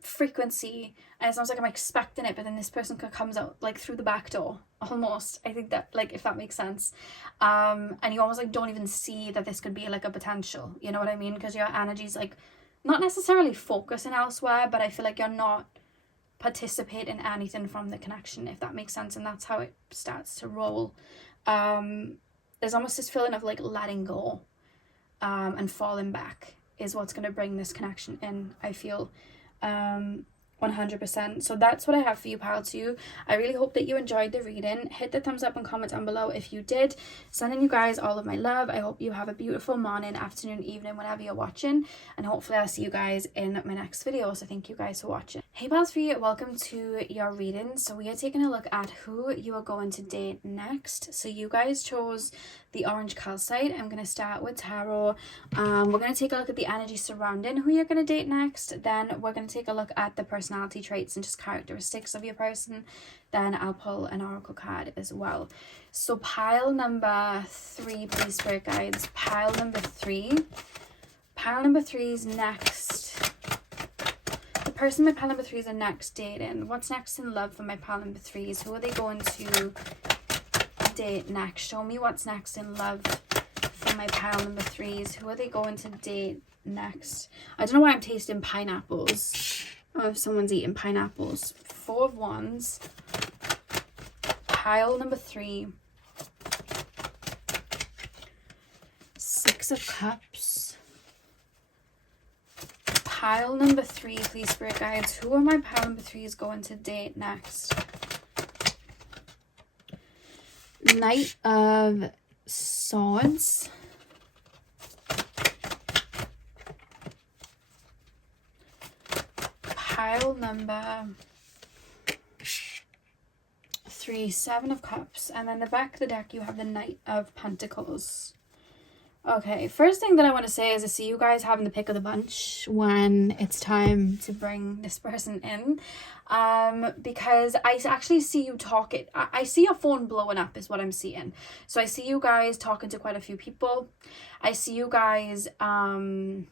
frequency. And it's almost like I'm expecting it, but then this person comes out like through the back door, almost. I think that, like, if that makes sense. And you almost like don't even see that this could be like a potential, you know what I mean? Because your energy's like not necessarily focusing elsewhere, but I feel like you're not participate in anything from the connection, if that makes sense. And that's how it starts to roll. There's almost this feeling of like letting go, and falling back is what's going to bring this connection in, I feel. 100%. So that's what I have for you, pile 2. I really hope that you enjoyed the reading. Hit the thumbs up and comment down below if you did. Sending you guys all of my love. I hope you have a beautiful morning, afternoon, evening, whenever you're watching, and hopefully I'll see you guys in my next video. So thank you guys for watching. Hey pals 3, welcome to your reading. So we are taking a look at who you are going to date next. So you guys chose the orange calcite. I'm going to start with tarot. We're going to take a look at the energy surrounding who you're going to date next. Then we're going to take a look at the personality traits and just characteristics of your person. Then I'll pull an oracle card as well. So pile number 3, please, spirit guides. Pile number 3. Pile number 3 is next. The person my pile number 3s are next dating. What's next in love for my pile number 3s? Who are they going to date next? Show me what's next in love for my pile number 3s. Who are they going to date next? I don't know why I'm tasting pineapples. Oh, if someone's eating pineapples. 4 of Wands. Pile number 3. 6 of Cups. Pile number 3, please, spirit guides. Who are my pile number 3s going to date next? Knight of Swords. Pile number 3, 7 of Cups. And then the back of the deck, you have the Knight of Pentacles. Okay, first thing that I want to say is I see you guys having the pick of the bunch when it's time to bring this person in. Because I actually see you talking. I see your phone blowing up is what I'm seeing. So I see you guys talking to quite a few people. I see you guys, I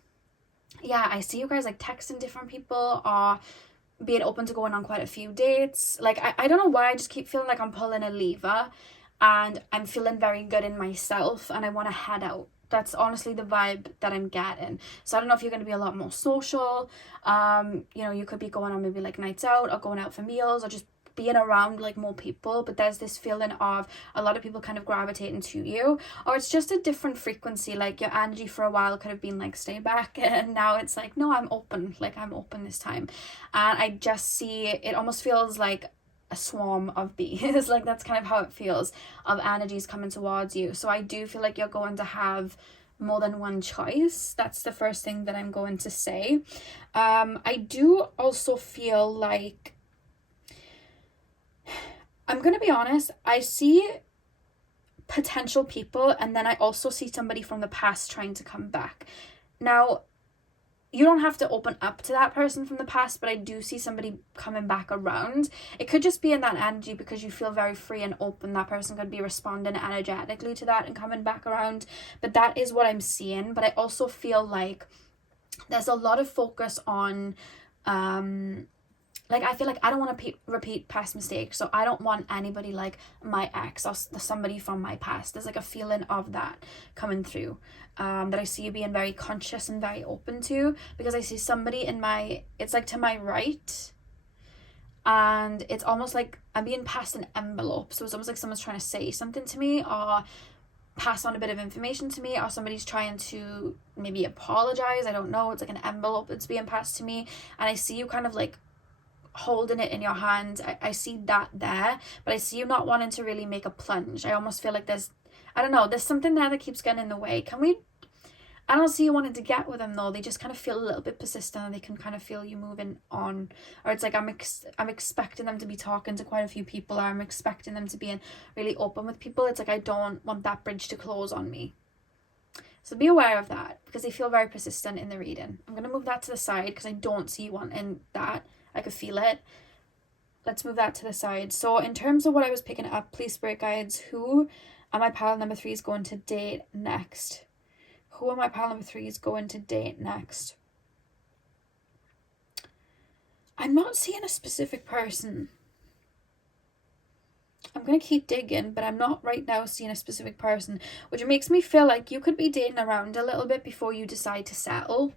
see you guys like texting different people, or being open to going on quite a few dates. Like, I don't know why, I just keep feeling like I'm pulling a lever, and I'm feeling very good in myself, and I want to head out. That's honestly the vibe that I'm getting. So I don't know if you're going to be a lot more social. You know, you could be going on maybe like nights out, or going out for meals, or just being around like more people. But there's this feeling of a lot of people kind of gravitating to you, or it's just a different frequency. Like your energy for a while could have been like stay back, and now it's like, no, I'm open. Like, I'm open this time. And I just see it almost feels like a swarm of bees. Like, that's kind of how it feels, of energies coming towards you. So I do feel like you're going to have more than one choice. That's the first thing that I'm going to say. I do also feel like, I'm going to be honest, I see potential people, and then I also see somebody from the past trying to come back. Now, you don't have to open up to that person from the past, but I do see somebody coming back around. It could just be in that energy because you feel very free and open. That person could be responding energetically to that and coming back around. But that is what I'm seeing. But I also feel like there's a lot of focus on, like, I feel like I don't want to repeat past mistakes. So I don't want anybody like my ex or somebody from my past. There's like a feeling of that coming through, that I see you being very conscious and very open to, because I see somebody it's like to my right, and it's almost like I'm being passed an envelope. So it's almost like someone's trying to say something to me or pass on a bit of information to me, or somebody's trying to maybe apologize. I don't know. It's like an envelope that's being passed to me, and I see you kind of like holding it in your hand. I see that there, but I see you not wanting to really make a plunge. I almost feel like there's something there that keeps getting in the way. I don't see you wanting to get with them though. They just kind of feel a little bit persistent, and they can kind of feel you moving on. Or it's like I'm expecting them to be talking to quite a few people, or I'm expecting them to be really open with people. It's like I don't want that bridge to close on me. So be aware of that, because they feel very persistent in the reading. I'm going to move that to the side because I don't see you wanting that. I could feel it. Let's move that to the side. So in terms of what I was picking up, please, spirit guides, who am my pile number 3 is going to date next? Who am my pile number 3 is going to date next? I'm not seeing a specific person. I'm going to keep digging, but I'm not right now seeing a specific person, which makes me feel like you could be dating around a little bit before you decide to settle.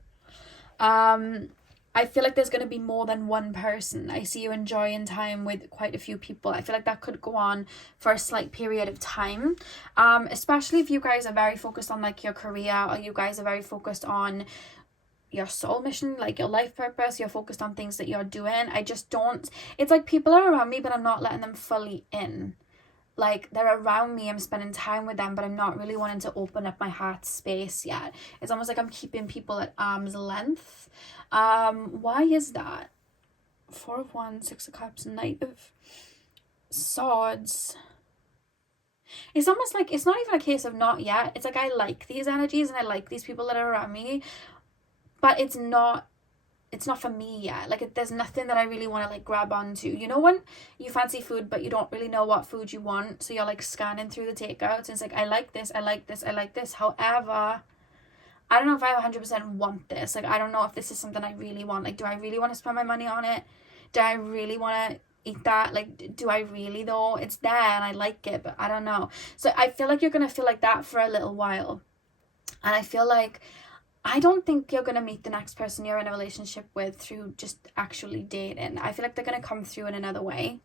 I feel like there's going to be more than one person. I see you enjoying time with quite a few people. I feel like that could go on for a slight period of time, especially if you guys are very focused on like your career, or you guys are very focused on your soul mission, like your life purpose. You're focused on things that you're doing. It's like people are around me, but I'm not letting them fully in. Like, they're around me, I'm spending time with them, but I'm not really wanting to open up my heart space yet. It's almost like I'm keeping people at arm's length. Why is that? 4 of Wands, 6 of Cups, Knight of Swords. It's almost like it's not even a case of not yet. It's like I like these energies and I like these people that are around me, but it's not for me yet. Like, there's nothing that I really want to like grab onto. You know when you fancy food but you don't really know what food you want, so you're like scanning through the takeouts and it's like, I like this, I like this, I like this. However, I don't know if I 100% want this. Like, I don't know if this is something I really want. Like, do I really want to spend my money on it? Do I really want to eat that? Like, do I really though? It's there and I like it, but I don't know. So I feel like you're going to feel like that for a little while. And I feel like I don't think you're going to meet the next person you're in a relationship with through just actually dating. I feel like they're going to come through in another way,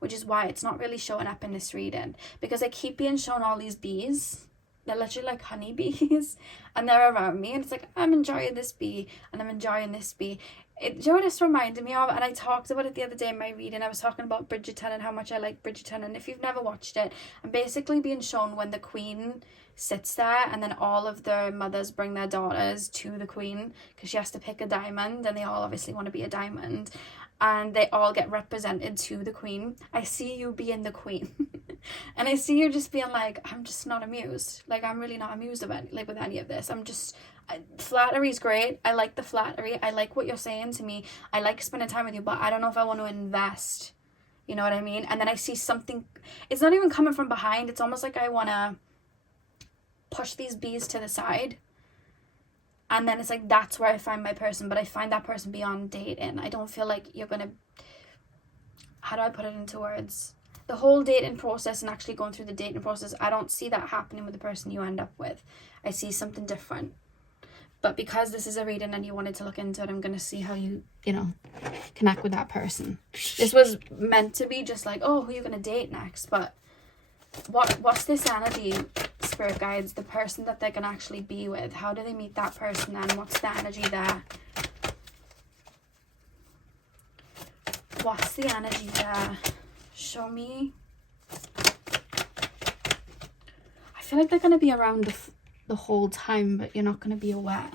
which is why it's not really showing up in this reading, because I keep being shown all these bees. They're literally like honeybees, and they're around me, and it's like, I'm enjoying this bee and I'm enjoying this bee. Do you know what this reminded me of? And I talked about it the other day in my reading. I was talking about Bridgerton and how much I like Bridgerton, and if you've never watched it, I'm basically being shown when the queen sits there and then all of the mothers bring their daughters to the queen because she has to pick a diamond, and they all obviously want to be a diamond, and they all get represented to the queen. I see you being the queen and I see you just being like, I'm just not amused. Like, I'm really not amused about like with any of this. Flattery is great. I like the flattery. I like what you're saying to me. I like spending time with you, but I don't know if I want to invest. You know what I mean? And then I see something, it's not even coming from behind. It's almost like I want to push these bees to the side, and then it's like, that's where I find my person, but I find that person beyond dating. I don't feel like you're gonna, how do I put it into words, the whole dating process and actually going through the dating process, I don't see that happening with the person you end up with. I see something different. But because this is a reading and you wanted to look into it, I'm gonna see how you connect with that person. This was meant to be just like, oh, who are you gonna date next? But what's this energy, spirit guides, the person that they're gonna actually be with? How do they meet that person, and what's the energy there? What's the energy there? Show me. I feel like they're gonna be around the whole time, but you're not going to be aware.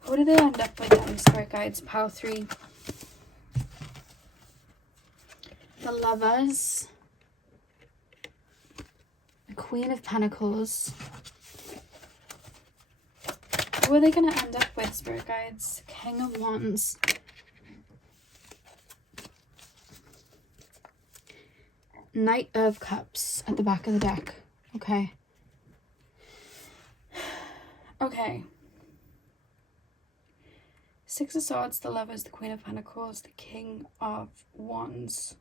Who do they end up with then, Spirit Guides? Pile 3. The Lovers. The Queen of Pentacles. Who are they going to end up with, Spirit Guides? King of Wands. Knight of Cups at the back of the deck. Okay. Okay. Six of Swords, the Lovers, the Queen of Pentacles, the King of Wands.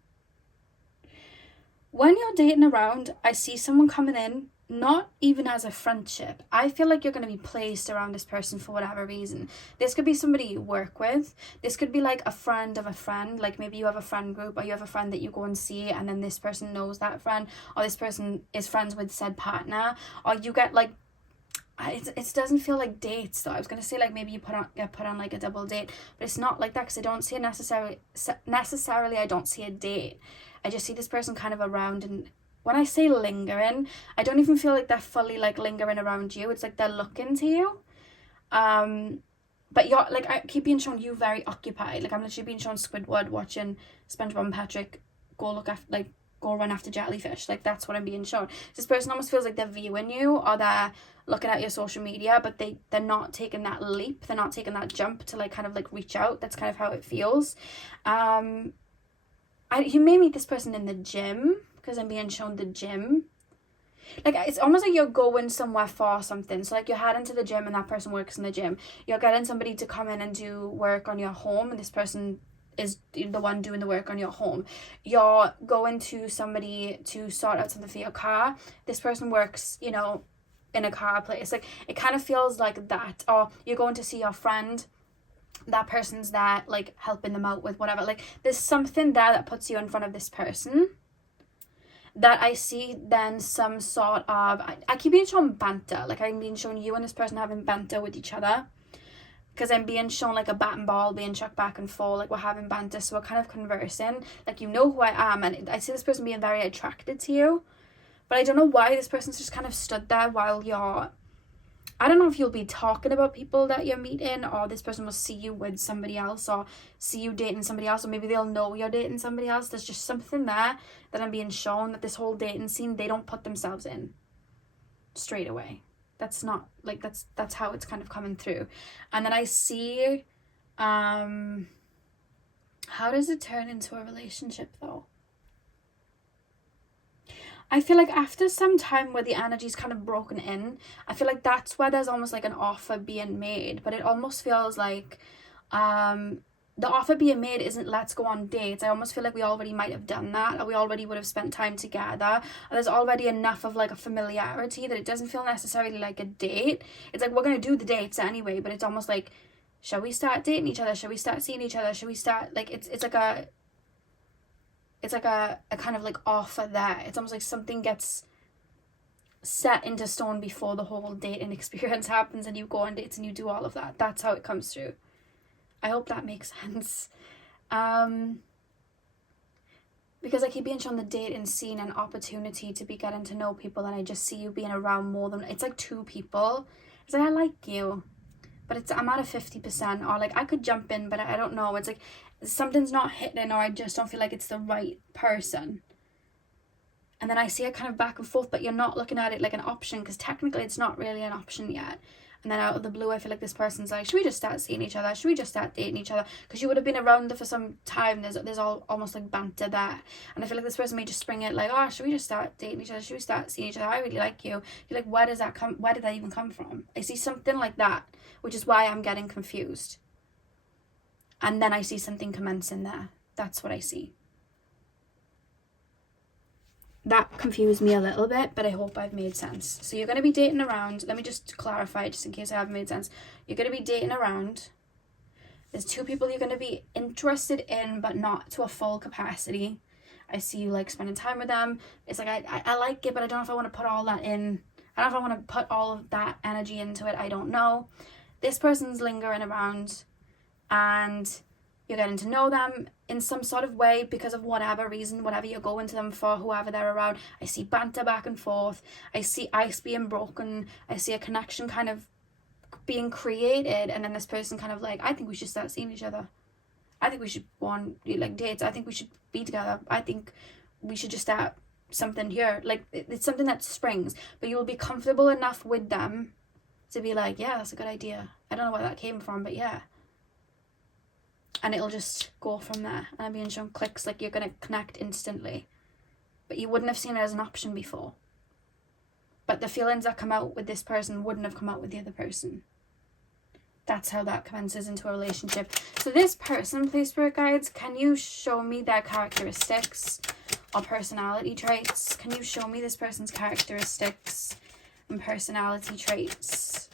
When you're dating around, I see someone coming in, not even as a friendship. I feel like you're going to be placed around this person for whatever reason. This could be somebody you work with. This could be like a friend of a friend. Like maybe you have a friend group, or you have a friend that you go and see, and then this person knows that friend, or this person is friends with said partner, or you get like, it doesn't feel like dates though. I was going to say like maybe you get put on like a double date, but it's not like that, because I don't see necessarily I don't see a date. I just see this person kind of around, and when I say lingering, I don't even feel like they're fully like lingering around you. It's like they're looking to you. But you're like, I keep being shown you very occupied. Like I'm literally being shown Squidward watching SpongeBob and Patrick go run after jellyfish. Like that's what I'm being shown. This person almost feels like they're viewing you, or they're looking at your social media, but they're not taking that leap. They're not taking that jump to like kind of like reach out. That's kind of how it feels. You may meet this person in the gym, because I'm being shown the gym. Like it's almost like you're going somewhere for something. So like you're heading to the gym and that person works in the gym. You're getting somebody to come in and do work on your home, and this person is the one doing the work on your home. You're going to somebody to sort out something for your car. This person works, you know, in a car place. Like it kind of feels like that. Or you're going to see your friend. That person's there like helping them out with whatever. Like there's something there that puts you in front of this person, that I see then some sort of, I keep being shown banter. Like I'm being shown you and this person having banter with each other, because I'm being shown like a bat and ball being chucked back and forth, like we're having banter, so we're kind of conversing, like you know who I am, and I see this person being very attracted to you, but I don't know why this person's just kind of stood there while you're, I don't know if you'll be talking about people that you're meeting, or this person will see you with somebody else, or see you dating somebody else, or maybe they'll know you're dating somebody else. There's just something there that I'm being shown, that this whole dating scene, they don't put themselves in straight away. That's not, like, that's how it's kind of coming through. And then I see, how does it turn into a relationship though? I feel like after some time where the energy's kind of broken in, I feel like that's where there's almost like an offer being made, but it almost feels like the offer being made isn't let's go on dates. I almost feel like we already might have done that, or we already would have spent time together, or there's already enough of like a familiarity that it doesn't feel necessarily like a date. It's like we're going to do the dates anyway, but it's almost like, shall we start dating each other? Shall we start seeing each other? Shall we start, like, it's like a kind of like offer there. It's almost like something gets set into stone before the whole dating experience happens, and you go on dates and you do all of that. That's how it comes through. I hope that makes sense. Because I keep being shown the date and scene and opportunity to be getting to know people, and I just see you being around more than, it's like two people. It's like, I like you, but I'm at a 50%, or like I could jump in, but I don't know. It's like something's not hitting, or I just don't feel like it's the right person. And then I see it kind of back and forth, but you're not looking at it like an option, because technically it's not really an option yet. And then out of the blue, I feel like this person's like, should we just start seeing each other? Should we just start dating each other? Because you would have been around for some time. There's almost like banter there. And I feel like this person may just spring it like, oh, should we just start dating each other? Should we start seeing each other? I really like you. You're like, where did that even come from? I see something like that, which is why I'm getting confused. And then I see something commencing there. That's what I see. That confused me a little bit, but I hope I've made sense. So you're going to be dating around. Let me just clarify, just in case I haven't made sense. You're going to be dating around. There's two people you're going to be interested in, but not to a full capacity. I see you like spending time with them. It's like, I like it, but I don't know if I want to put all that in. I don't know if I want to put all of that energy into it. I don't know. This person's lingering around, and You're getting to know them in some sort of way because of whatever reason, whatever you're going to them for, whoever they're around. I see banter back and forth. I see ice being broken. I see a connection kind of being created, and then this person kind of like, I think we should start seeing each other. I think we should go on like dates. I think we should be together. I think we should just start something here. Like, it's something that springs, but you will be comfortable enough with them to be like, yeah, that's a good idea. I don't know where that came from, but yeah. And it'll just go from there. And I'm being shown clicks, like you're going to connect instantly. But you wouldn't have seen it as an option before. But the feelings that come out with this person wouldn't have come out with the other person. That's how that commences into a relationship. So this person, please, spirit guides, can you show me their characteristics or personality traits? Can you show me this person's characteristics and personality traits?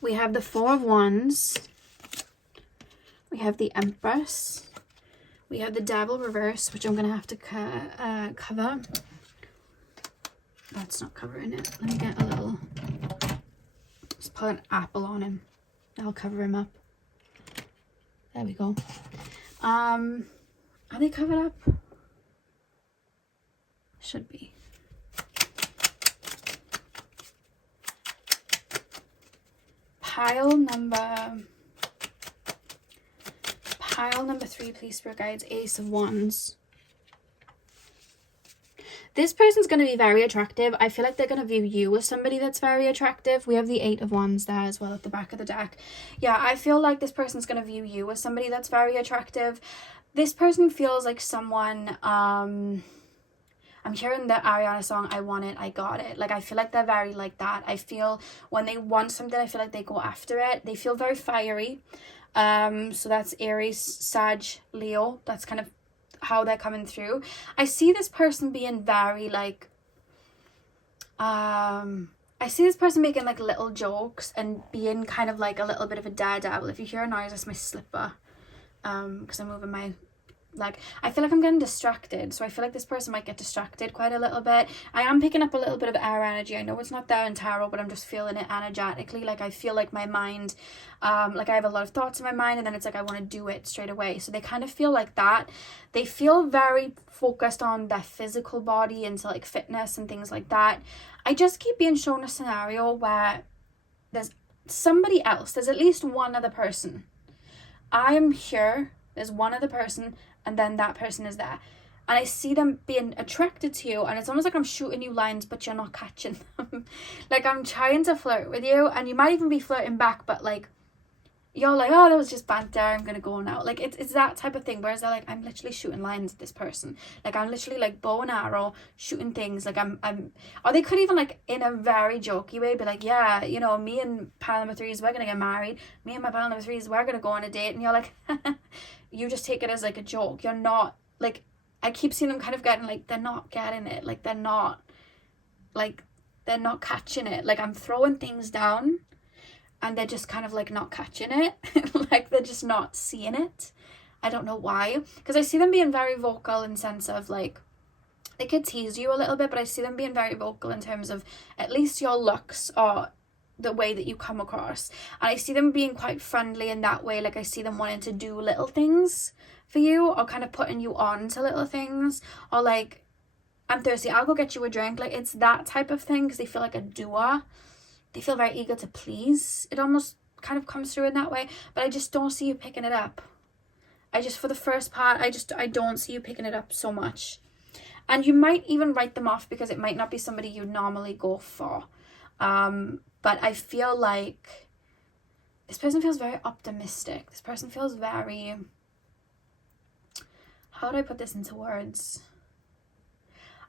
We have the Four of Wands. We have the Empress. We have the Devil reverse, which I'm going to have to cover. That's not covering it. Let me get a little... Let's put an apple on him. That'll cover him up. There we go. Are they covered up? Should be. Pile number 3, please, spirit guides. Ace of Wands. This person's going to be very attractive. I feel like they're going to view you as somebody that's very attractive. We have the Eight of Wands there as well at the back of the deck. Yeah, I feel like this person's going to view you as somebody that's very attractive. This person feels like someone, I'm hearing the Ariana song, I Want It, I Got It. Like, I feel like they're very like that. I feel when they want something, I feel like they go after it. They feel very fiery. So that's Aries, Sag, Leo. That's kind of how they're coming through. I see this person being very like, I see this person making like little jokes and being kind of like a little bit of a daredevil. If you hear a noise, that's my slipper, because I'm moving my leg. I feel like I'm getting distracted, so I feel like this person might get distracted quite a little bit. I am picking up a little bit of air energy. I know it's not there in tarot, but I'm just feeling it energetically. Like, I feel like my mind, like I have a lot of thoughts in my mind, and then it's like I want to do it straight away. So they kind of feel like that. They feel very focused on their physical body and so like fitness and things like that. I just keep being shown a scenario where there's somebody else. There's at least one other person. I am here. There's one other person, and then that person is there. And I see them being attracted to you, and it's almost like I'm shooting you lines, but you're not catching them. Like, I'm trying to flirt with you, and you might even be flirting back, but like, you're like, oh, that was just banter, I'm gonna go now. Like, it's that type of thing, whereas they're like, I'm literally shooting lines at this person. Like, I'm literally like bow and arrow, shooting things. Like, I'm or they could even like, in a very jokey way, be like, yeah, you know, me and pal number 3s, we're gonna get married. Me and my pal number 3s, we're gonna go on a date. And you're like, you just take it as like a joke. You're not, like, I keep seeing them kind of getting like, they're not getting it. Like, they're not catching it. Like, I'm throwing things down, and they're just kind of like not catching it. Like, they're just not seeing it. I don't know why. Because I see them being very vocal in sense of like, they could tease you a little bit, but I see them being very vocal in terms of at least your looks or the way that you come across. And I see them being quite friendly in that way. Like, I see them wanting to do little things for you, or kind of putting you on to little things, or like, I'm thirsty, I'll go get you a drink. Like, it's that type of thing, because they feel like a doer. They feel very eager to please. It almost kind of comes through in that way, but I just don't see you picking it up. For the first part, I don't see you picking it up so much. And you might even write them off because it might not be somebody you normally go for. But I feel like this person feels very optimistic. This person feels very, how do I put this into words?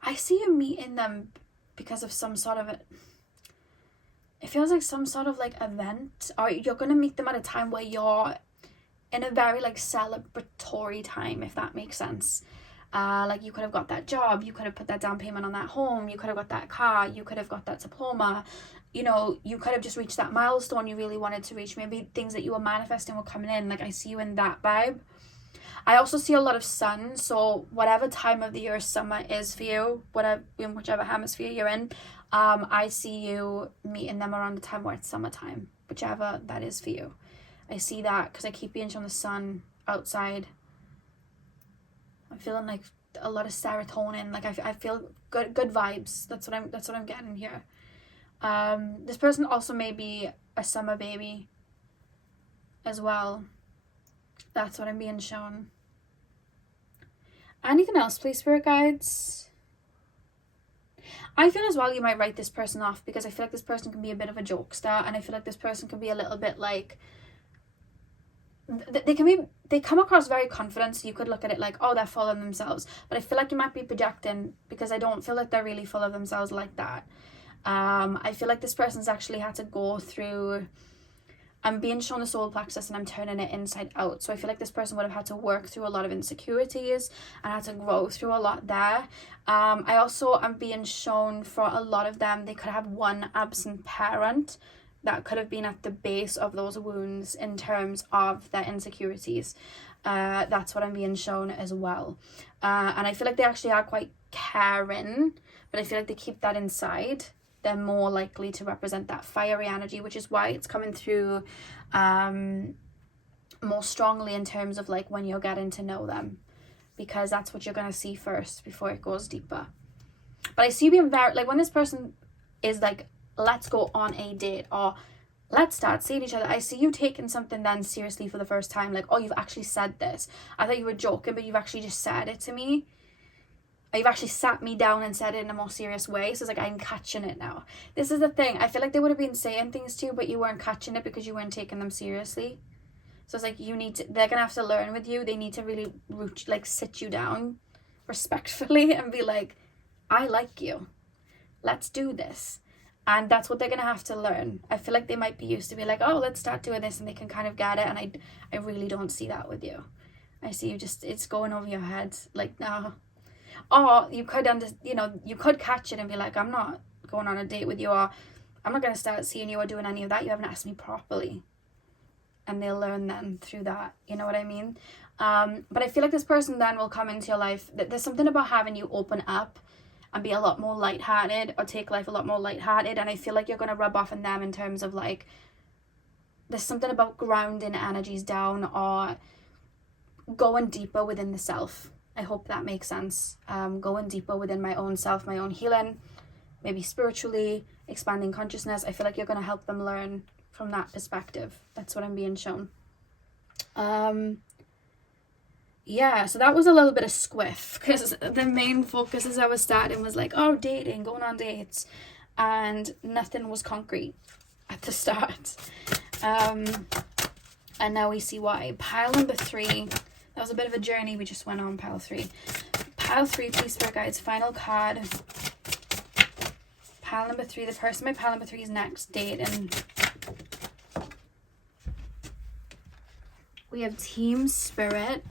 I see you meeting them because of some sort of it feels like some sort of like event, or you're going to meet them at a time where you're in a very like celebratory time, if that makes sense. Like, you could have got that job, you could have put that down payment on that home, you could have got that car, you could have got that diploma, you know, you could have just reached that milestone you really wanted to reach. Maybe things that you were manifesting were coming in. Like, I see you in that vibe. I also see a lot of sun, so whatever time of the year summer is for you, in whichever hemisphere you're in, I see you meeting them around the time where it's summertime, whichever that is for you. I see that because I keep being shown the sun outside. I'm feeling like a lot of serotonin. Like I feel good vibes. That's what I'm getting here. This person also may be a summer baby as well. That's what I'm being shown. Anything else, please, spirit guides? I feel as well you might write this person off because I feel like this person can be a bit of a jokester, and I feel like this person can be a little bit like, they come across very confident, so you could look at it like, oh, they're full of themselves, but I feel like you might be projecting because I don't feel like they're really full of themselves like that. I feel like this person's actually had to go through, I'm being shown the solar plexus and I'm turning it inside out. So I feel like this person would have had to work through a lot of insecurities and had to grow through a lot there. I also am being shown for a lot of them, they could have one absent parent that could have been at the base of those wounds in terms of their insecurities. That's what I'm being shown as well. And I feel like they actually are quite caring, but I feel like they keep that inside. They're more likely to represent that fiery energy, which is why it's coming through more strongly in terms of like when you're getting to know them, because that's what you're going to see first before it goes deeper. But I see you being very, like when this person is like, let's go on a date or let's start seeing each other, I see you taking something then seriously for the first time. Like, oh, you've actually said this. I thought you were joking, but you've actually just said it to me. You've actually sat me down and said it in a more serious way. So it's like, I'm catching it now. This is the thing. I feel like they would have been saying things to you, but you weren't catching it because you weren't taking them seriously. So it's like, they're going to have to learn with you. They need to really sit you down respectfully and be like, I like you. Let's do this. And that's what they're going to have to learn. I feel like they might be used to be like, oh, let's start doing this. And they can kind of get it. And I really don't see that with you. I see you just, it's going over your head. Like, no. Or you could you could catch it and be like, I'm not going on a date with you, or I'm not going to start seeing you or doing any of that. You haven't asked me properly. And they'll learn then through that. You know what I mean? But I feel like this person then will come into your life. There's something about having you open up and be a lot more lighthearted, or take life a lot more lighthearted. And I feel like you're going to rub off on them in terms of like, there's something about grounding energies down or going deeper within the self. I hope that makes sense. Going deeper within my own self, my own healing, maybe spiritually, expanding consciousness. I feel like you're going to help them learn from that perspective. That's what I'm being shown. Yeah, so that was a little bit of squiff, because the main focus as I was starting was like, oh, dating, going on dates, and nothing was concrete at the start. And now we see why. Pile number 3. That was a bit of a journey we just went on. Pile 3. Pile 3, please, spirit guides. Final card. Pile number 3. The person by pile number 3 is next. Dating. We have team spirit.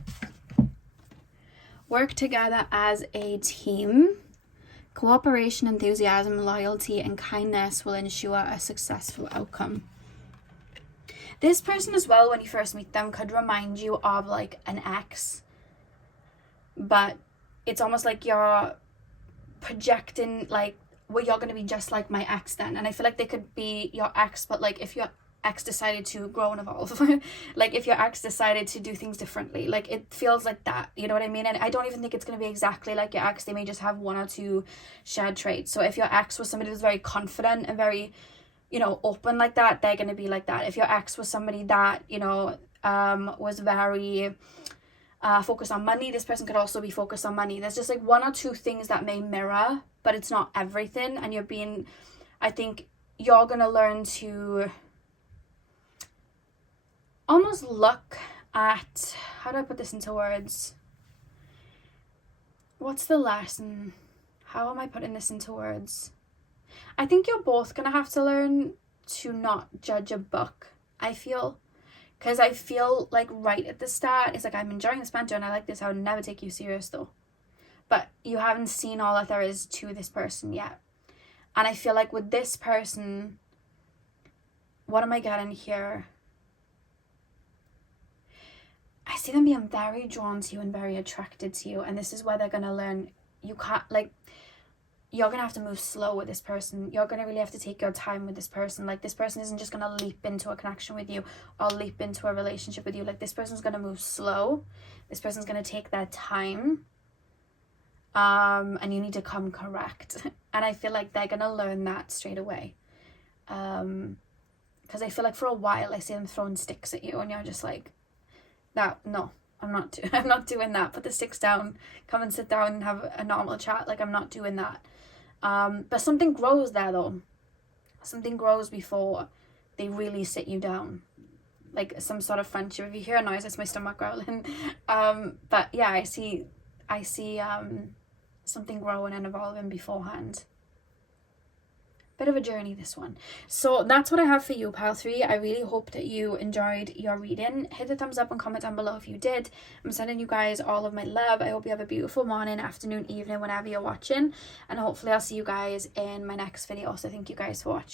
Work together as a team. Cooperation, enthusiasm, loyalty, and kindness will ensure a successful outcome. This person as well, when you first meet them, could remind you of like an ex. But it's almost like you're projecting like, well, you're going to be just like my ex then. And I feel like they could be your ex, but like if your ex decided to grow and evolve, like if your ex decided to do things differently, like it feels like that, you know what I mean? And I don't even think it's going to be exactly like your ex. They may just have one or two shared traits. So if your ex was somebody who's very confident and very, open like that, they're going to be like that. If your ex was somebody that, was very focused on money, this person could also be focused on money. There's just like one or two things that may mirror, but it's not everything. And I think you're going to learn to almost look at, how do I put this into words? What's the lesson? How am I putting this into words? I think you're both going to have to learn to not judge a book, I feel. Because I feel like right at the start, it's like, I'm enjoying this banter and I like this. I would never take you serious though. But you haven't seen all that there is to this person yet. And I feel like with this person, what am I getting here? I see them being very drawn to you and very attracted to you. And this is where they're going to learn, you can't, like, you're going to have to move slow with this person. You're going to really have to take your time with this person. Like, this person isn't just going to leap into a connection with you or leap into a relationship with you. Like, this person's going to move slow. This person's going to take their time. And you need to come correct. And I feel like they're going to learn that straight away. Because I feel like for a while I see them throwing sticks at you and you're just like, no, I'm not doing that. Put the sticks down, come and sit down and have a normal chat. Like, I'm not doing that. But something grows there though. Something grows before they really sit you down. Like some sort of friendship. If you hear a noise, it's my stomach growling. But yeah, I see something growing and evolving beforehand. Bit of a journey, this one. So that's what I have for you, pile 3. I really hope that you enjoyed your reading. Hit the thumbs up and comment down below if you did. I'm sending you guys all of my love. I hope you have a beautiful morning, afternoon, evening, whenever you're watching, and hopefully I'll see you guys in my next video. So thank you guys for watching.